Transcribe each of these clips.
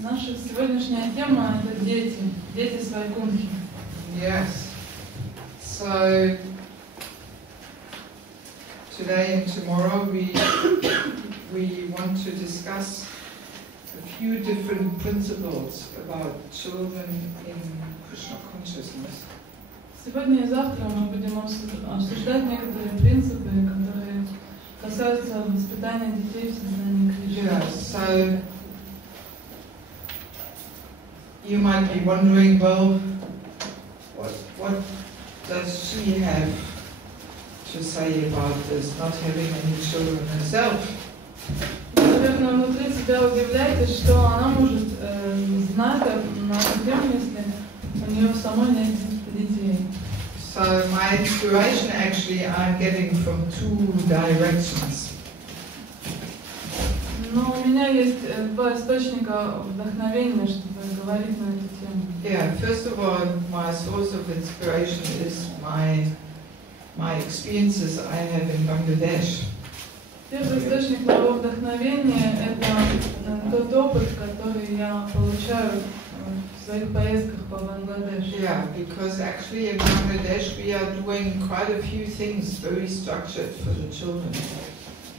Наша сегодняшняя тема – это дети, дети с Вайкунтхи. Yes. So today and tomorrow we want to discuss a few different principles about children in Krishna consciousness. Сегодня и завтра мы будем обсуждать некоторые принципы, которые касаются воспитания детей в сознании Кришны. Yeah, so you might be wondering, well, what does she have to say about this, not having any children herself? Наверное, внутри себя удивляетесь, что она может знать на эту тему, если у нее самой нет детей. So my inspiration actually I'm getting from two directions. Но у меня есть два источника вдохновения, чтобы говорить на эту тему. Yeah, first of all, my source of inspiration is my experiences I have in Bangladesh. Первый источник моего вдохновения – это тот опыт, который я получаю в своих поездках по Бангладешу. Yeah, because actually in Bangladesh we are doing quite a few things very structured for the children.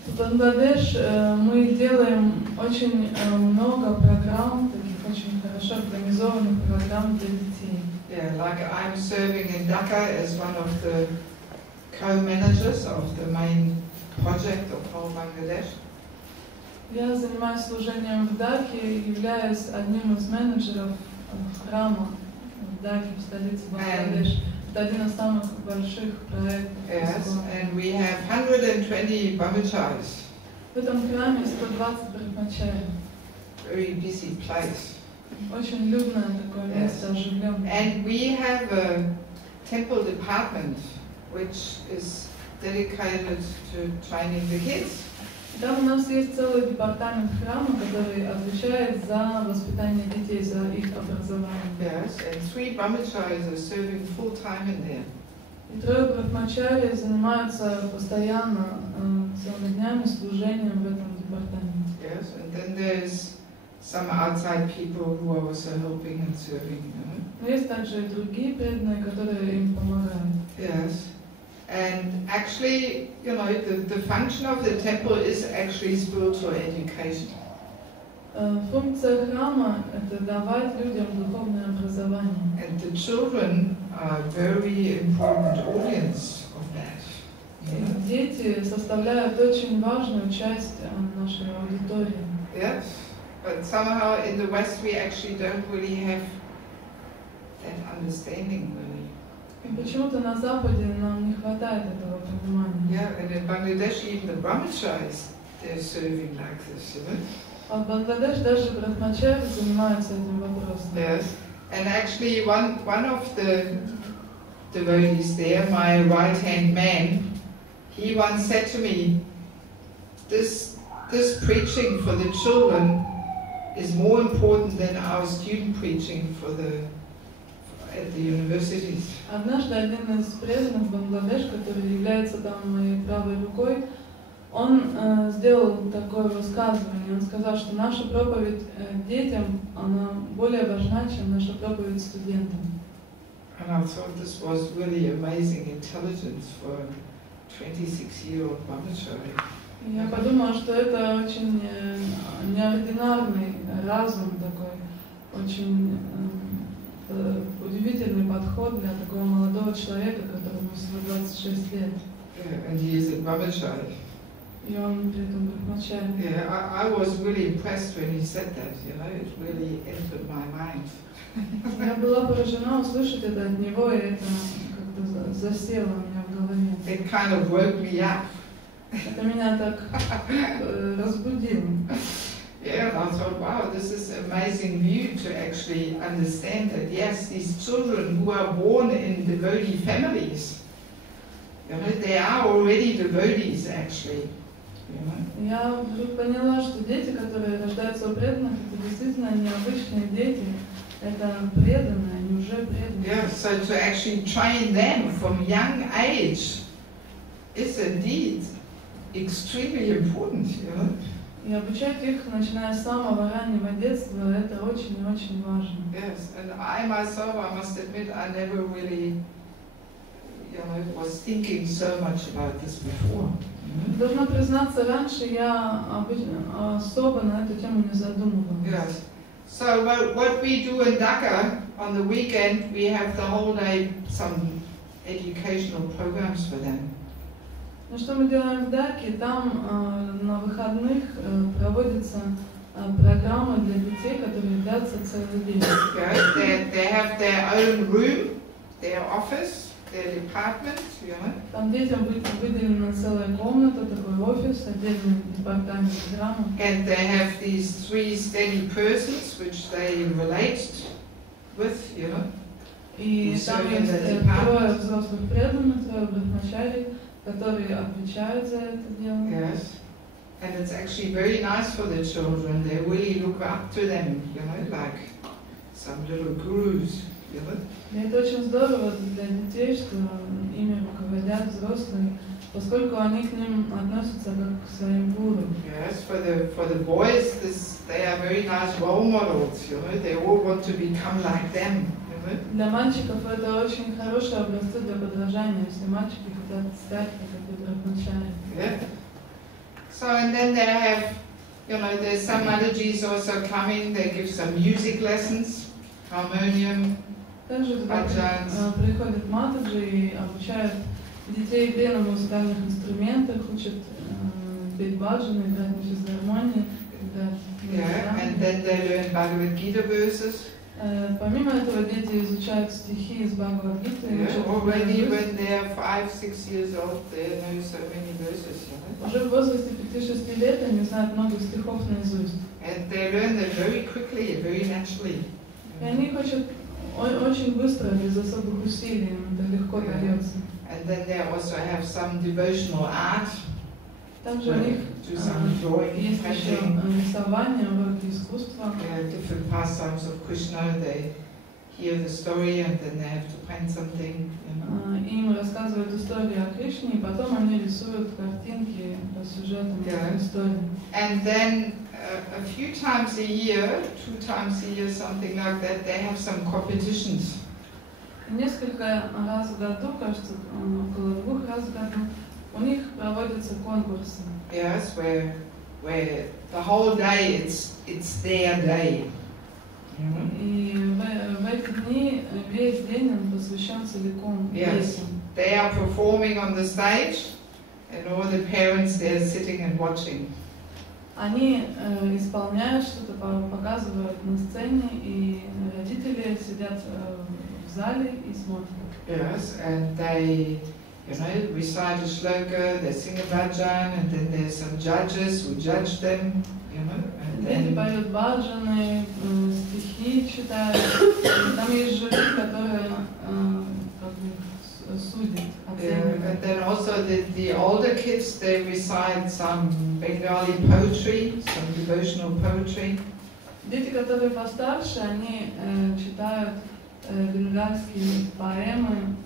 В Бангладеш мы делаем очень много программ, таких очень хорошо организованных программ для детей. Yeah, like I'm serving in Dhaka as one of the co-managers of the main project of whole Bangladesh. Я занимаюсь служением в Даке и являюсь одним из менеджеров храма в Даке, в столице Бангладеш. Это один из самых больших проектов. Yes, and we have 120 brahmacharis. В этом храме 120 брахмачари. Very busy place. Очень людное такое место, оживленное. And we have a temple department which is dedicated to training the kids. Там у нас есть целый департамент храма, который отвечает за воспитание детей, за их образование. Yes, and 3 brahmacharis are serving full time in there. И 3 брахмачари занимаются постоянно целыми днями служением в этом департаменте. Yes, and then there's some outside people who are also helping and serving. Но есть также и другие преданные, которые им помогают. Yes. And actually, you know, the function of the temple is actually spiritual education. Функция храма – это давать людям духовное образование. And the children are a very important audience of that. И дети составляют очень важную часть нашей аудитории. Yes, but somehow in the West we actually don't really have that understanding really. И почему-то на Западе нам не хватает этого понимания. Yeah, and in Bangladesh even the brahmacharis, they're serving like this, you know? А в Бангладеш даже брахмачари занимаются этим вопросом. Yes, and actually one of the devotees there, my right-hand man, he once said to me, this preaching for the children is more important than our student preaching at the universities. Однажды один из преданных Бангладеш, который является там моей правой рукой, он сделал такое высказывание. Он сказал, что наша проповедь детям, она более важна, чем наша проповедь студентам. And I thought this was really amazing intelligence for a 26-year-old brahmachari. Я подумала, что это очень неординарный разум такой, очень удивительный подход для такого молодого человека, которому всего 26 лет. Yeah, and he is a brahmachari. И он при этом брахмачари. Yeah, I was really impressed when he said that, you know, it really entered my mind. Я была поражена услышать это от него, и это как-то засело у меня в голове. It kind of woke me up. Это меня так разбудило. Yeah, and I thought, wow, this is an amazing view to actually understand that, yes, these children who are born in devotee families, you know, they are already devotees actually. Я вдруг поняла, что дети, которые рождаются у преданных, это действительно необычные дети, это преданные, они уже преданные. Yeah, so to actually train them from young age is indeed extremely important, you know. И обучать их, начиная с самого раннего детства, это очень и очень важно. Yes, and I myself, I must admit, I never really, you know, was thinking so much about this before. Должна признаться, раньше я особо на эту тему не задумывалась. Yes. So what we do in Dhaka on the weekend, we have the whole day some educational programs for them. Ну что мы делаем в Даке? Там на выходных проводятся программы для детей, которые длятся целый день. Okay. They have their own room, their office, their department, you know. Там детям выделена целая комната, такой офис, отдельный департамент драма. And they have these 3 steady persons which they relate with, you know. И там есть 3 взрослых преданных, 3 брахмачари, которые отвечают за это дело. Yes. And it's actually very nice for the children. They really look up to them, you know, like some little gurus, you know. И это очень здорово для детей, что ими руководят взрослые, поскольку они к ним относятся как к своим гуру. Yes, for the boys, they are very nice role models, you know. They all want to become like them, you know. Для мальчиков это очень хорошие образцы для подражания. Все мальчики хотят стать как брахмачари. Yeah. So and then they have, you know, there's some Mataji's also coming. They give some music lessons, harmonium. Также приходят матаджи и обучают детей игре на музыкальных инструментах, учат петь баджаны, играть на физгармонии. Yeah, and then they learn Bhagavad Gita verses. Помимо этого дети изучают стихи из Бхагавад-гиты. Already when they are 5-6 years old, they know so many verses. Уже в возрасте 5-6 лет они знают много стихов наизусть. And they learn them very quickly, very naturally. И они их учат очень быстро, без особых усилий, им это легко дается. And then they also have some devotional art. Также у них есть еще рисование, уроки искусства. Different pastimes of Krishna. They hear the story and then they have to paint something. Им рассказывают историю о Кришне, и потом они рисуют картинки по сюжетам истории. And then a few times a year, 2 times a year, something like that, they have some competitions. Несколько раз в году, кажется, около 2 раз в году, у них проводятся конкурсы. Yes, where where the whole day it's their day. И в эти дни весь день он посвящен целиком детям. They are performing on the stage, and all the parents they're sitting and watching. Они исполняют что-то, показывают на сцене, и родители сидят в зале и смотрят. Yes, and they, recite a shloka, they sing a bhajan, and then there's some judges who judge them, and Дети поют баджаны, стихи читают, и там есть жюри, которое судит, оценивает. And then also the older kids, they recite some Bengali poetry, some devotional poetry. Дети, которые постарше, они читают бенгальские поэмы.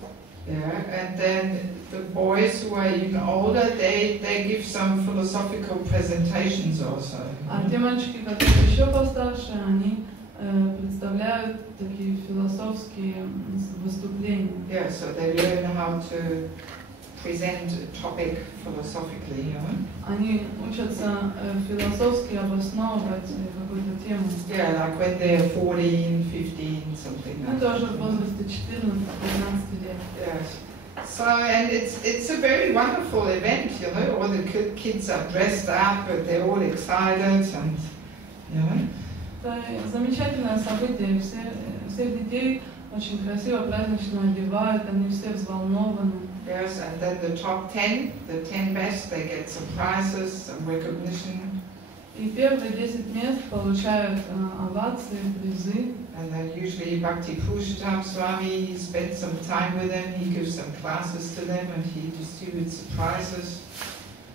Yeah, and then the boys who are even older, they give some philosophical presentations also. А те мальчики, которые еще постарше, они представляют такие философские выступления. Yeah, so they learn how to present a topic philosophically, Они учатся философски обосновывать какую-то тему. Yeah, like when they're 14, 15, something like that. Это уже в возрасте 14-15 лет. Yes. So, and it's a very wonderful event, all the kids are dressed up, and they're all excited, and, Это замечательное событие. Всех детей очень красиво, празднично одевают, они все взволнованы. Yes, and then the top 10, the 10 best, they get some prizes, some recognition. И первые 10 мест получают овации, призы. And then usually Bhakti Purushottam Swami, he spends some time with them, he gives some classes to them, and he distributes the prizes.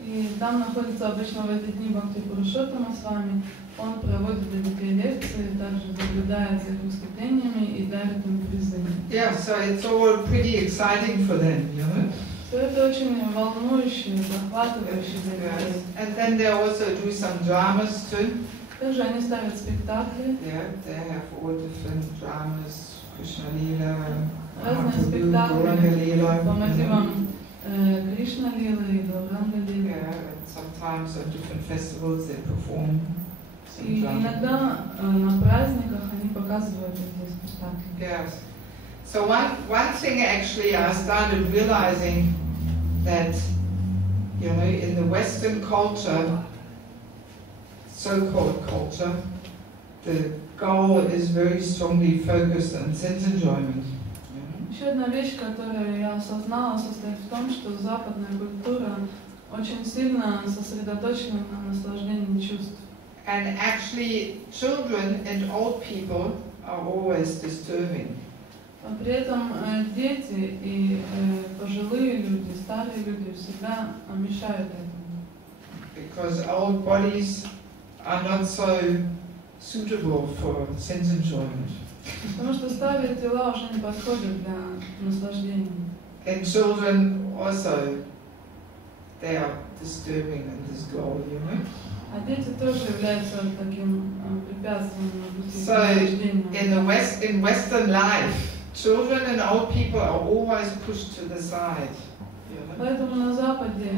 И там находится обычно в эти дни Бхакти Пурушоттама с вами. Он проводит для детей лекции, также наблюдает за их выступлениями и дарит им призы. Yeah, so it's all pretty exciting for them, Все это очень волнующе, захватывающе для детей. And then they also do some dramas too. Также они ставят спектакли. Yeah, they have all different dramas, Krishna Lila, Разные спектакли по мотивам Кришна Лилы и Гауранга Лилы. Yeah, and sometimes on different festivals they perform. И иногда на праздниках они показывают эти спектакли. Yes. So one thing actually I started realizing that, in the Western culture, so-called culture, the goal is very strongly focused on sense enjoyment. Еще одна вещь, которую я осознала, состоит в том, что западная культура очень сильно сосредоточена на наслаждении чувств. And actually, children and old people are always disturbing. При этом дети и пожилые люди, старые люди всегда мешают этому. Because old bodies are not so suitable for sense enjoyment. Потому что старые тела уже не подходят для наслаждения. And children also, they are disturbing in this goal, А дети тоже являются таким препятствием на пути к наслаждению. In Western life, children and old people are always pushed to the side. Поэтому на Западе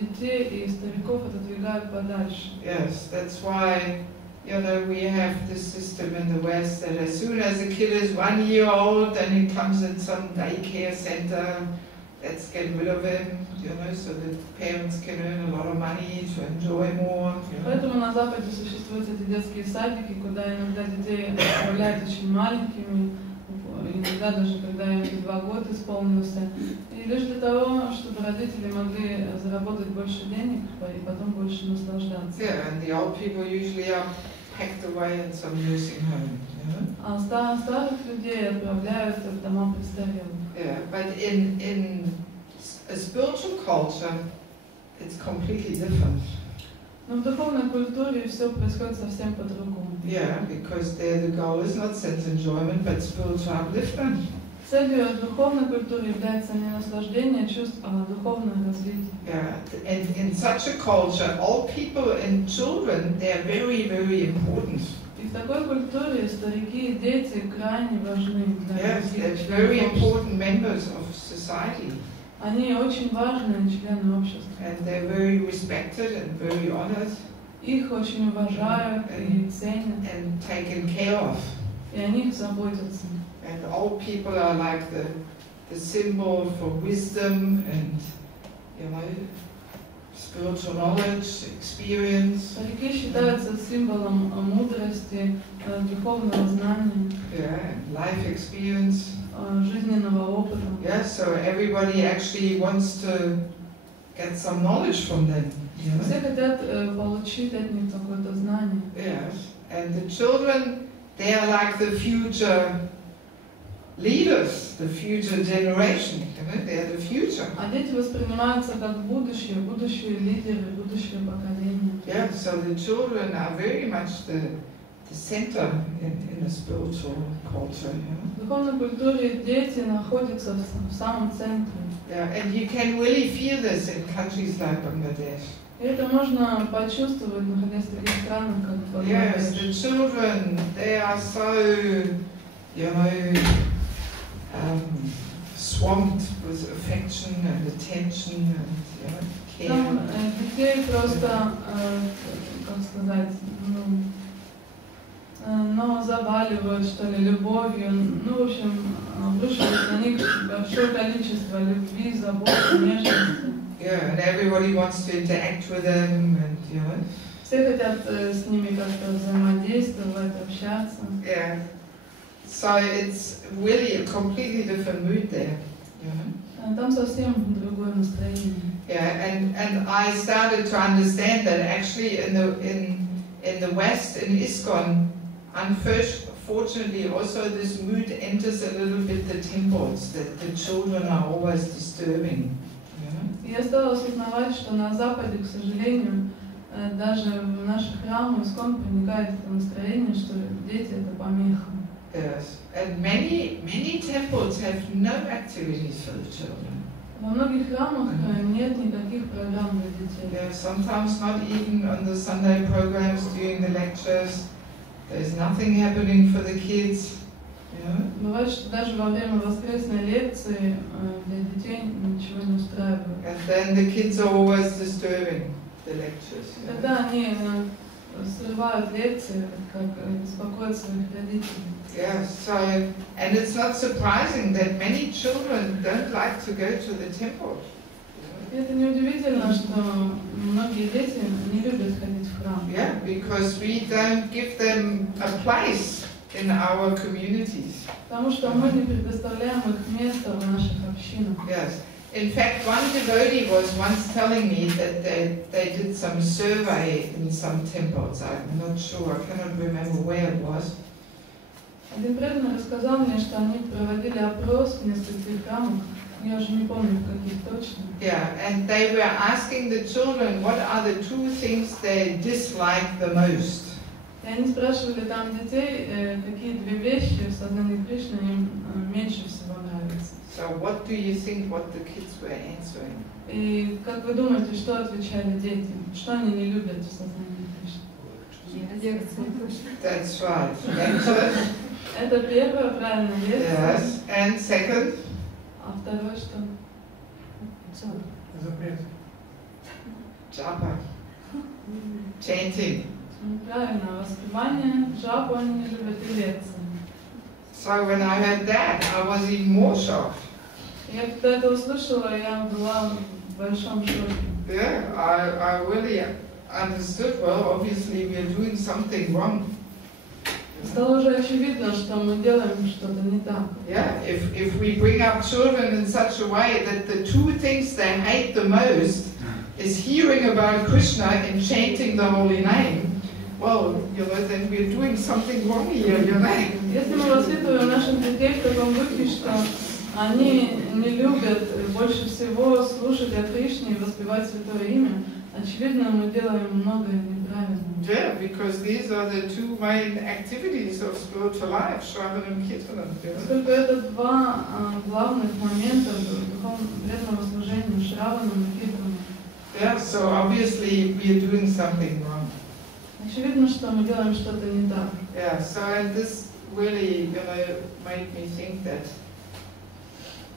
детей и стариков отодвигают подальше. Yes, that's why, we have this system in the West that as soon as a kid is 1 year old, then he comes in some daycare center. Let's get rid of him, so that parents can earn a lot of money to enjoy more. Поэтому на Западе существуют эти детские садики, куда иногда детей отправляют очень маленькими, иногда даже когда им 2 года исполнился. И лишь для того, чтобы родители могли заработать больше денег и потом больше наслаждаться. Yeah, and the old people usually are packed away in some nursing home. А старых людей отправляют в дома престарелых. Yeah, but in a spiritual culture, it's completely different. Но в духовной культуре все происходит совсем по-другому. Yeah, because there the goal is not sense enjoyment, but spiritual upliftment. Целью духовной культуры является не наслаждение чувств, а духовное развитие. Yeah, and in such a culture, old people and children, they are very, very important. И в такой культуре старики и дети крайне важны для Yes, they're very important members of society. Они очень важные члены общества. And they're very respected and very honored. их очень уважают и ценят, and taken care of. и о них заботятся. And old people are like the symbol for wisdom and, spiritual knowledge, experience. Старики считаются символом мудрости, духовного знания, And life experience. жизненного опыта. Yeah, so everybody actually wants to get some knowledge from them. Все хотят получить от них какое-то знание. Yes, and the children, they are like the future leaders, the future generation. They are the future. А дети воспринимаются как будущее лидеры, будущее поколение. Yeah, so the children are very much the center in the spiritual culture. В духовной культуре дети находятся в самом центре. Yeah, and you can really feel this in countries like Bangladesh. И это можно почувствовать, находясь в таких странах, как Yes, Бангладеш. the children, they are so, swamped with affection and attention and care. Там детей просто, как сказать, но заваливают, что ли, любовью. В общем, обрушивают на них большое количество любви, заботы, нежности. Yeah, and everybody wants to interact with them and, Все хотят с ними как-то взаимодействовать, общаться. Yeah. So it's really a completely different mood there. Там совсем другое настроение. Yeah, and I started to understand that actually in the West, in ISKCON, unfortunately also this mood enters a little bit the temples, that the children are always disturbing. И я стала осознавать, что на Западе, к сожалению, даже в наши храмы ИСККОН проникает это настроение, что дети это помеха. Yes, and many temples have no activities for the children. Во многих храмах нет никаких программ для детей. Yeah, sometimes not even on the Sunday programs during the lectures. There's nothing happening for the kids. Бывает, что даже во время воскресной лекции для детей ничего не устраивает. And then the kids are always disturbing the lectures. Тогда они срывают лекции, как беспокоят своих родителей. Yeah, so, and it's not surprising that many children don't like to go to the temple. И это неудивительно, что многие дети не любят ходить в храм. Yeah, because we don't give them a place in our communities. Потому что мы не предоставляем их место в наших общинах. Yes. In fact, one devotee was once telling me that they did some survey in some temples. I'm not sure, I cannot remember where it was. Один преданный рассказал мне, что они проводили опрос в нескольких храмах, я уже не помню, в каких точно. Yeah, and they were asking the children what are the two things they dislike the most. И они спрашивали там детей, какие две вещи в сознании Кришны им меньше всего нравятся. So what do you think what the kids were answering? И как вы думаете, что отвечали дети? Что они не любят в сознании Кришны? That's right. Lecture. Это первое, правильно, лекция. Yes. And second? А второе что? Запрет. Japa. Chanting. Правильно, воспевание, жапу они не любят и лекции. So when I heard that, I was even more shocked. Я когда это услышала, я была в большом шоке. Yeah, I really understood, well, obviously we are doing something wrong. Стало уже очевидно, что мы делаем что-то не так. Yeah, if we bring up children in such a way that the two things they hate the most is hearing about Krishna and chanting the holy name, well, then we're doing something wrong here, Если мы воспитываем наших детей в таком духе, что они не любят больше всего слушать о Кришне и воспевать Святое Имя, очевидно, мы делаем многое неправильно. Yeah, because these are the two main activities of spiritual life, Shravan and Kirtan. Поскольку это два главных момента духовного служения, Шраваном и Киртаном. Yeah, so obviously we are doing something wrong. Очевидно, что мы делаем что-то не так. Yeah, so and this really, made me think that,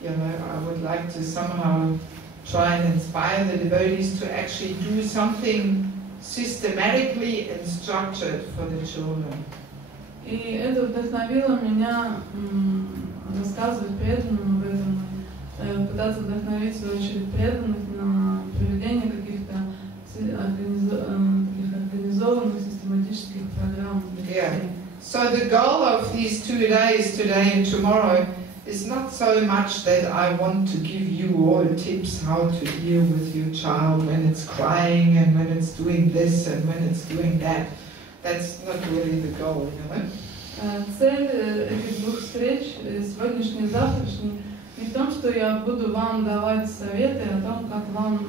I would like to somehow try and inspire the devotees to actually do something systematically and structured for the children. И это вдохновило меня рассказывать преданным об этом, пытаться вдохновить, в свою очередь, преданных на проведение каких-то организованных систематических программ для детей. So the goal of these 2 days, today and tomorrow, is not so much that I want to give you all tips how to deal with your child when it's crying and when it's doing this and when it's doing that. That's not really the goal, you know? Цель этих 2 встреч, сегодняшней и завтрашней, не в том, что я буду вам давать советы о том, как вам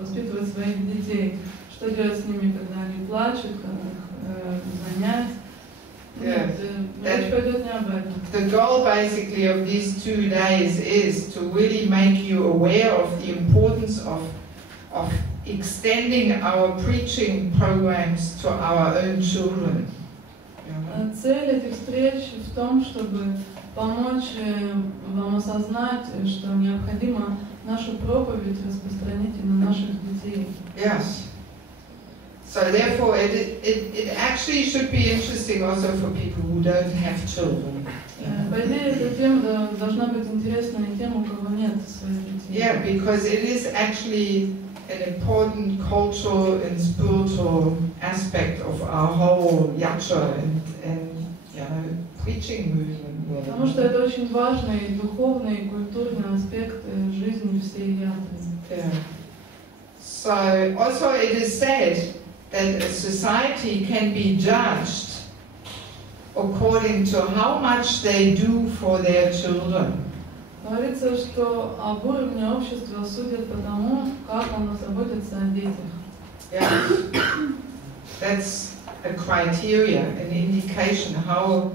воспитывать своих детей, что делать с ними, когда они плачут, как их занять. Нет, речь пойдет не об этом. The goal basically of these 2 days is to really make you aware of the importance of extending our preaching programs to our own children. Цель этих встреч в том, чтобы помочь вам осознать, что необходимо нашу проповедь распространить и на наших детей. Yes. So therefore, it actually should be interesting also for people who don't have children. По идее, эта тема должна быть интересна и тем, у кого нет своих детей. Yeah, because it is actually an important cultural and spiritual aspect of our whole yacha and preaching movement. Потому что это очень важный духовный и культурный аспект жизни всей ятры. Yeah. So also it is said that a society can be judged according to how much they do for their children. Говорится, что об уровне общества судят по тому, как оно заботится о детях. Yeah. That's a criteria, an indication how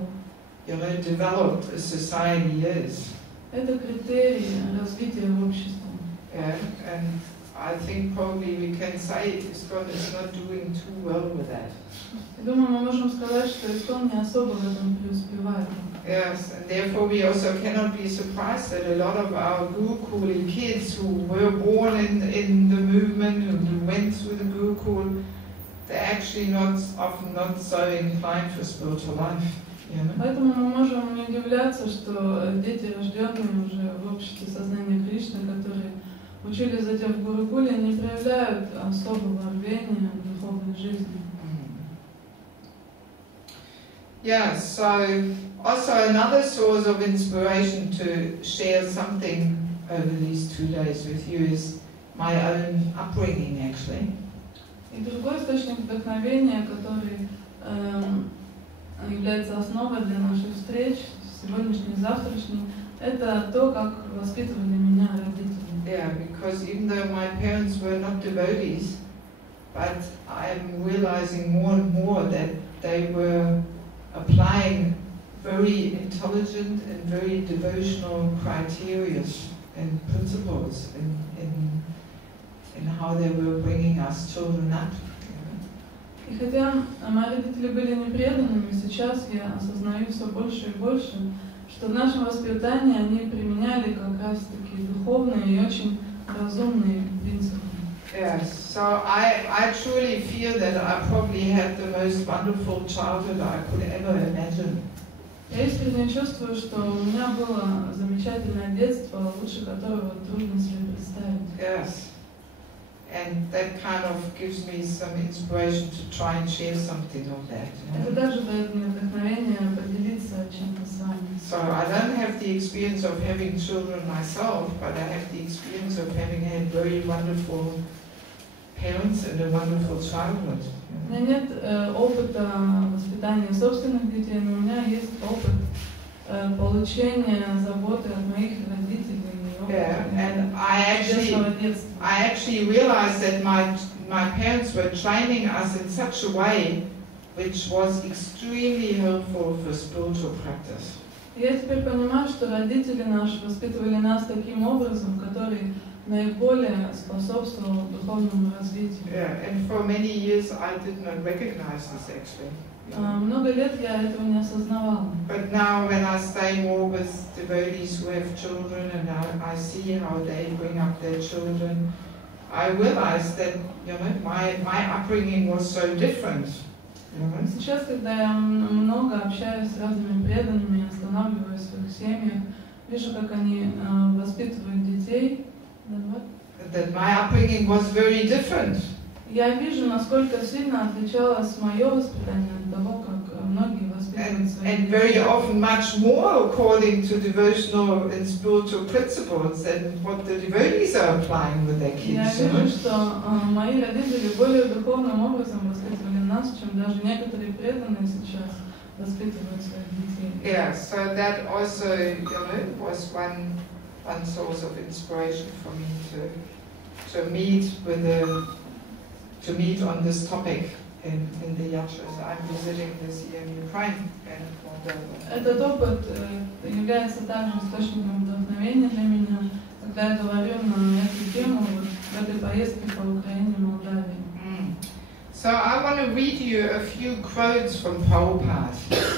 developed a society is. Это критерий развития общества. Yeah, and I think probably we can say ISKCON is not doing too well with that. Думаю, мы можем сказать, что ISKCON не особо в этом преуспевает. Yes, and therefore we also cannot be surprised that a lot of our Gurukul kids who were born in the movement and who went through the Gurukul, they're actually often not so inclined for spiritual life. You know? Поэтому мы можем не удивляться, что дети, рожденные уже в обществе сознания Кришны, которые учились затем в Гурукуле, не проявляют особого рвения в духовной жизни. Yeah, so also another source of inspiration to share something over these 2 days with you is my own upbringing, actually. И другой источник вдохновения, который является основой для наших встреч, сегодняшней и завтрашней, это то, как воспитывали меня родители. Yeah, because even though my parents were not devotees, but I'm realizing more and more that they were applying very intelligent and very devotional criteria and principles in how they were bringing us children up. И хотя мои родители были непреданными, сейчас я осознаю все больше и больше, что в нашем воспитании они применяли как раз такие духовные и очень разумные принципы. Yes, so I truly feel that I probably had the most wonderful childhood I could ever imagine. Я искренне чувствую, что у меня было замечательное детство, лучше которого трудно себе представить. Yes. And that kind of gives me some inspiration to try and share something of that. Это также дает мне вдохновение поделиться чем-то с вами. So I don't have the experience of having children myself, but I have the experience of having had very wonderful parents and a wonderful childhood. У меня нет опыта воспитания собственных детей, но у меня есть опыт получения заботы от моих родителей. Yeah, and I actually realized that my parents were training us in such a way which was extremely helpful for spiritual practice. Я теперь понимаю, что родители наши воспитывали нас таким образом, который наиболее способствовал духовному развитию. Yeah, and for many years I did not recognize this actually. Много лет я этого не осознавала. But now when I stay more with devotees who have children and I see how they bring up their children, I realized that, my upbringing was so different. Сейчас, когда я много общаюсь с разными преданными, останавливаюсь в своих семьях, вижу, как они воспитывают детей. That my upbringing was very different. Я вижу, насколько сильно отличалось мое воспитание от того, как многие воспитывают своих детей. And very often much more according to devotional and spiritual principles than what the devotees are applying with their kids. Я вижу, что мои родители более духовным образом воспитывали нас, чем даже некоторые преданные сейчас воспитывают своих детей. Yeah, so that also, was one source of inspiration for me to meet on this topic in the yatras. I'm visiting this year in Ukraine and Moldova. Этот опыт является также источником вдохновения для меня, когда я говорю на эту тему в этой поездке по Украине и Молдавии. So I want to read you a few quotes from Prabhupada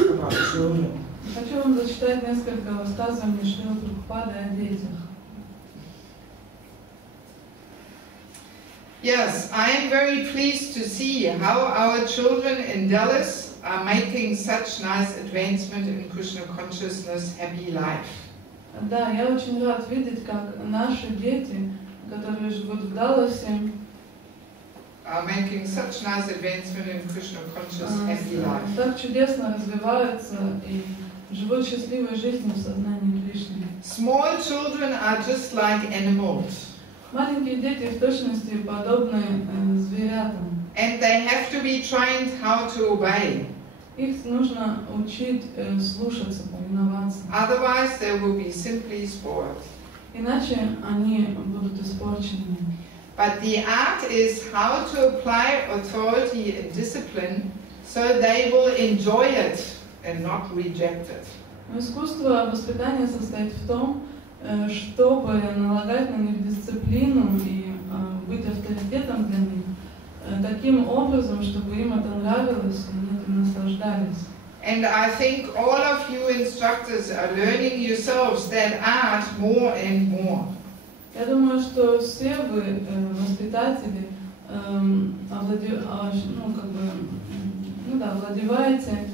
about children. Хочу вам зачитать несколько высказываний Шрилы Прабхупады о детях. Yes, I am very pleased to see how our children in Dallas are making such nice advancement in Krishna consciousness, happy life. Да, я очень рад видеть, как наши дети, которые живут в Далласе, are making such nice advancement in Krishna conscious, happy life. Так чудесно развиваются и живут счастливой жизнью в сознании Кришны. Small children are just like animals. Маленькие дети в точности подобны зверятам. And they have to be trained how to obey. Их нужно учить слушаться, повиноваться. Otherwise they will be simply spoiled. Иначе они будут испорчены. But the art is how to apply authority and discipline so they will enjoy it and not reject it. Искусство воспитания состоит в том, чтобы налагать на них дисциплину и быть авторитетом для них, таким образом, чтобы им это нравилось и они этим наслаждались. And I think all of you instructors are learning yourselves that art more and more. Я думаю, что все вы, воспитатели, овладеваете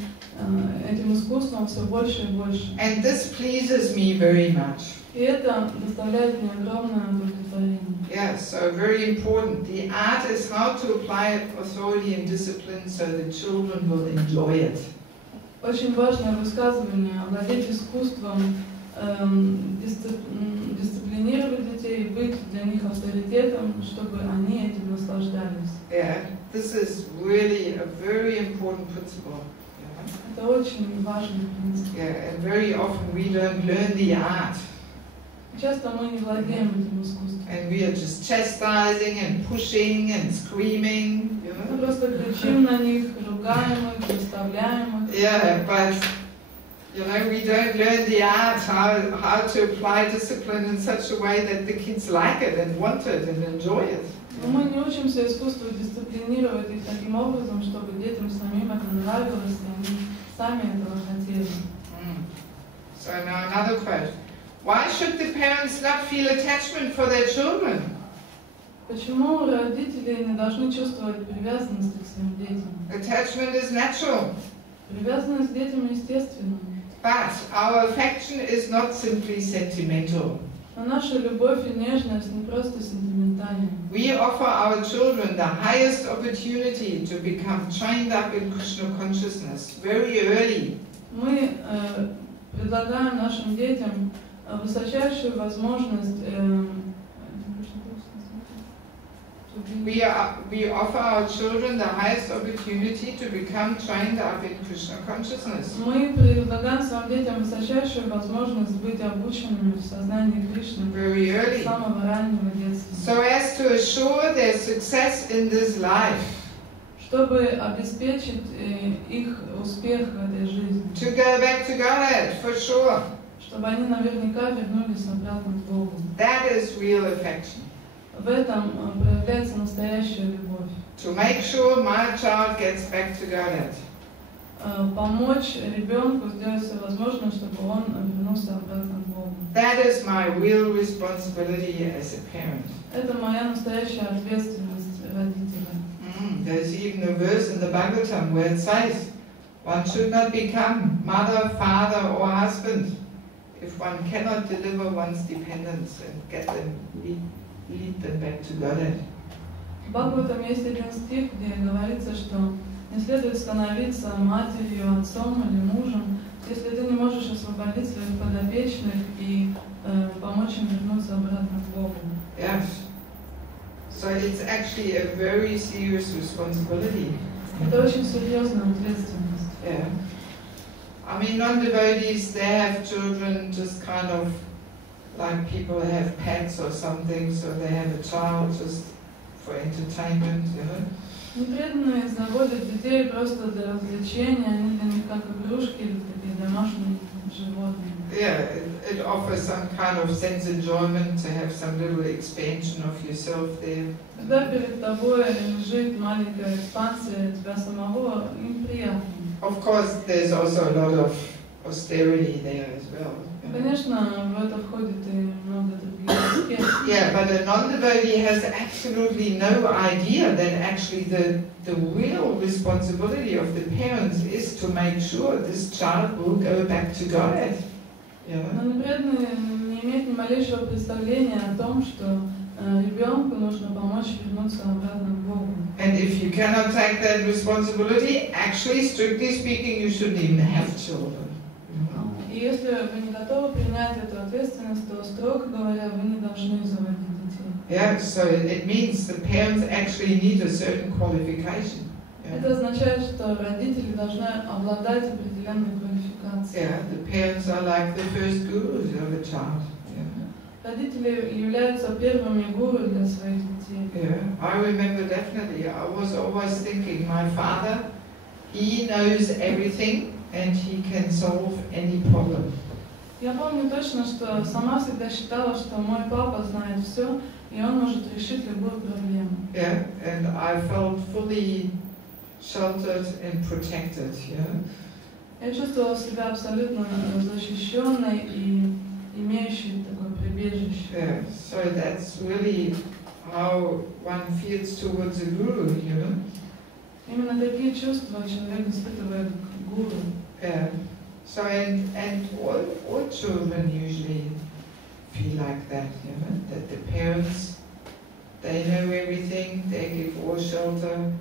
этим искусством все больше и больше. And this pleases me very much. И это доставляет мне огромное удовлетворение. Yes, so very important. The art is how to apply authority and discipline so the children will enjoy it. Очень важное высказывание: овладеть искусством, дисциплинировать детей, быть для них авторитетом, чтобы они этим наслаждались. Yeah, this is really a very important principle. Это очень важный принцип. Yeah, and very often we don't learn the art. Часто мы не владеем этим искусством. And we are just chastising and pushing and screaming. Мы просто кричим на них, ругаем их, заставляем их. Yeah, but we don't learn the art, how to apply discipline in such a way that the kids like it and want it and enjoy it. Но мы не учимся искусству дисциплинировать их таким образом, чтобы детям самим это нравилось, и они сами этого хотели. So now another quote. Why should the parents not feel attachment for their children? Почему родители не должны чувствовать привязанность к своим детям? Attachment is natural. Привязанность к детям естественна. But our affection is not simply sentimental. Но наша любовь и нежность не просто сентиментальны. We offer our children the highest opportunity to become trained up in Krishna consciousness very early. Мы предлагаем нашим детям высочайшую возможность. We offer our children the highest opportunity to become trained up in Krishna consciousness. Мы предлагаем своим детям высочайшую возможность быть обученными в сознании Кришны very early, с самого раннего детства. So as to assure their success in this life. Чтобы обеспечить их успех в этой жизни. To go back to Godhead, for sure. Чтобы они наверняка вернулись обратно к Богу. That is real affection. В этом проявляется настоящая любовь. To make sure my child gets back to Godhead. Помочь ребенку сделать все возможное, чтобы он вернулся обратно к Богу. Богу. That is my real responsibility as a parent. Это моя настоящая ответственность родителя. There's even a verse in the Bhagavatam where it says, one should not become mother, father or husband if one cannot deliver one's dependents and get them, lead them back to Godhead. В Бхагаватам есть один стих, где говорится, что не следует становиться матерью, отцом или мужем, если ты не можешь освободить своих подопечных и помочь им вернуться обратно к Богу. Yes. So it's actually a very serious responsibility. Это очень серьезная ответственность. Yeah. I mean, non-devotees, they have children just kind of like people have pets or something, so they have a child just for entertainment, you know. Непреданные заводят детей просто для развлечения, они для них как игрушки или такие домашние животные. Yeah, it offers some kind of sense enjoyment to have some little expansion of yourself there. Когда перед тобой лежит маленькая экспансия тебя самого, им приятно. Of course, there's also a lot of austerity there as well. Конечно, в это входит и много других аспектов. Yeah, but a non-devotee has absolutely no idea that actually the real responsibility of the parents is to make sure this child will go back to God. Но непреданный не имеет ни малейшего представления о том, что ребенку нужно помочь вернуться обратно к Богу. And if you cannot take that responsibility, actually, strictly speaking, you shouldn't even have children. И если вы не готовы принять эту ответственность, то, строго говоря, вы не должны заводить детей. Yeah, so it means the parents actually need a certain qualification. Это означает, что родители должны обладать определенной квалификацией. Yeah, the parents are like the first gurus of a child. Родители являются первыми гуру для своих детей. Yeah, I remember definitely. I was always thinking, my father, he knows everything and he can solve any problem. Я помню точно, что сама всегда считала, что мой папа знает все, и он может решить любую проблему. Yeah, and I felt fully sheltered and protected. Yeah. Я чувствовала себя абсолютно защищенной и имеющей такое прибежище. Yeah, so that's really how one feels towards a guru, you know. Именно такие чувства человек испытывает к гуру. Yeah. So and all children usually feel like that, you know, that the parents, they know everything, they give all shelter,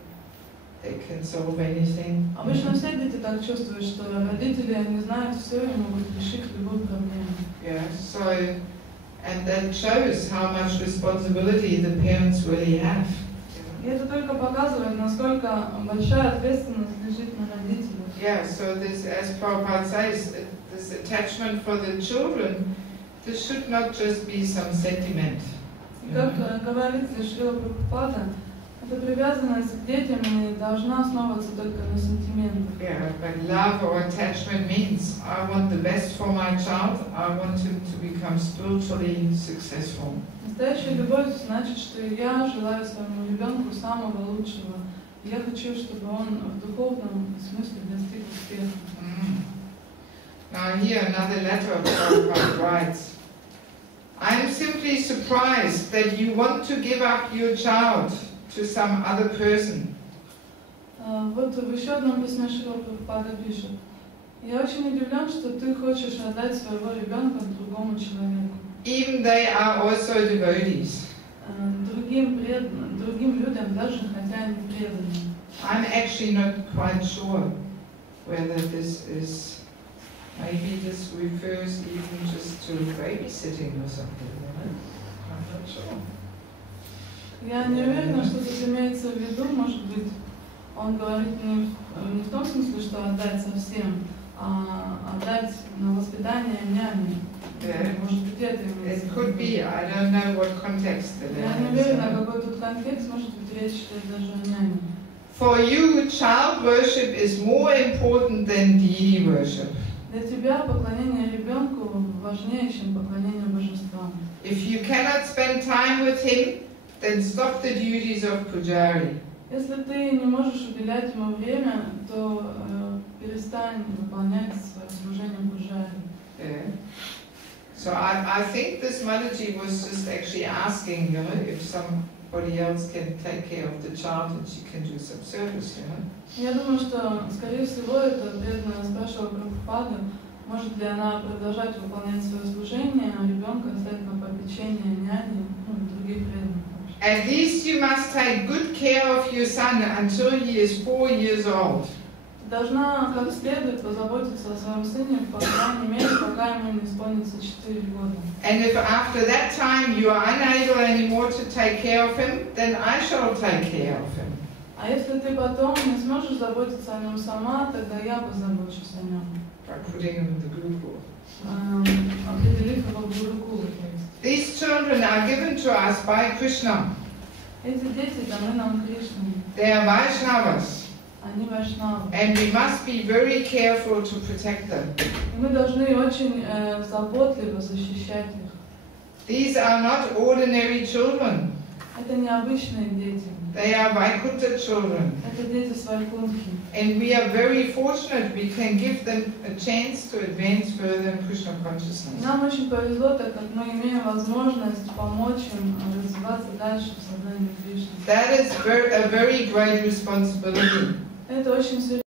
they can solve anything. Обычно все дети так чувствуют, что родители они знают все и могут решить любую проблему. Yeah. So, and that shows how much responsibility the parents really have. И это только показывает, насколько большая ответственность лежит на родителях. Yeah, so this, as Prabhupada says, this attachment for the children, this should not just be some sentiment. Как говорит Шрила Прабхупада, эта привязанность к детям не должна основываться только на сентиментах. Yeah, but love or attachment means I want the best for my child, I want him to become spiritually successful. Настоящая любовь значит, что я желаю своему ребенку самого лучшего. Я хочу, чтобы он в духовном смысле достиг успеха. Now here another letter of Prabhupada writes, I am simply surprised that you want to give up your child to some other person. Вот в еще одном письме Шрила Прабхупада пишет: я очень удивлен, что ты хочешь отдать своего ребенка другому человеку. Even they are also devotees. Другим людям, даже хотя они преданы. I'm actually not quite sure whether this is, maybe this refers even just to babysitting or something. I'm not sure. Я не уверена, что тут имеется в виду, может быть, он говорит не в том смысле, что отдать совсем, а отдать на воспитание няни. Может быть, это имеется в виду. It could be, I don't know what context it is. Я не уверена, какой тут контекст, может быть, речь идет даже о няне. For you, child worship is more important than deity worship. Для тебя поклонение ребенку важнее, чем поклонение божествам. If you cannot spend time with him, then stop the duties of pujari. Если ты не можешь уделять ему время, то перестань выполнять свое служение пуджари. Yeah. So I think this Mataji was just actually asking, you know, if somebody else can take care of the child and she can do some service, you know. Я думаю, что, скорее всего, это преданная спрашивала Прабхупаду, может ли она продолжать выполнять свое служение, а ребенка оставить на попечение няни, ну, других преданных. At least you must take good care of your son until he is 4 years old. Должна как следует позаботиться о своем сыне, по крайней мере, пока ему не исполнится 4 года. And if after that time you are unable anymore to take care of him, then I shall take care of him. А если ты потом не сможешь заботиться о нем сама, тогда я позабочусь о нем. By putting him in the Gurukul. Определив его в Гурукулу. These children are given to us by Krishna. Эти дети даны нам Кришной. They are Vaishnavas. Они вайшнавы. And we must be very careful to protect them. И мы должны очень заботливо защищать их. These are not ordinary children. Это необычные дети. They are Vaikuntha children. Это дети с Вайкунтхи. And we are very fortunate we can give them a chance to advance further in Krishna consciousness. Нам очень повезло, так как мы имеем возможность помочь им развиваться дальше в сознании Кришны. That is a very great responsibility. Это очень серьезно.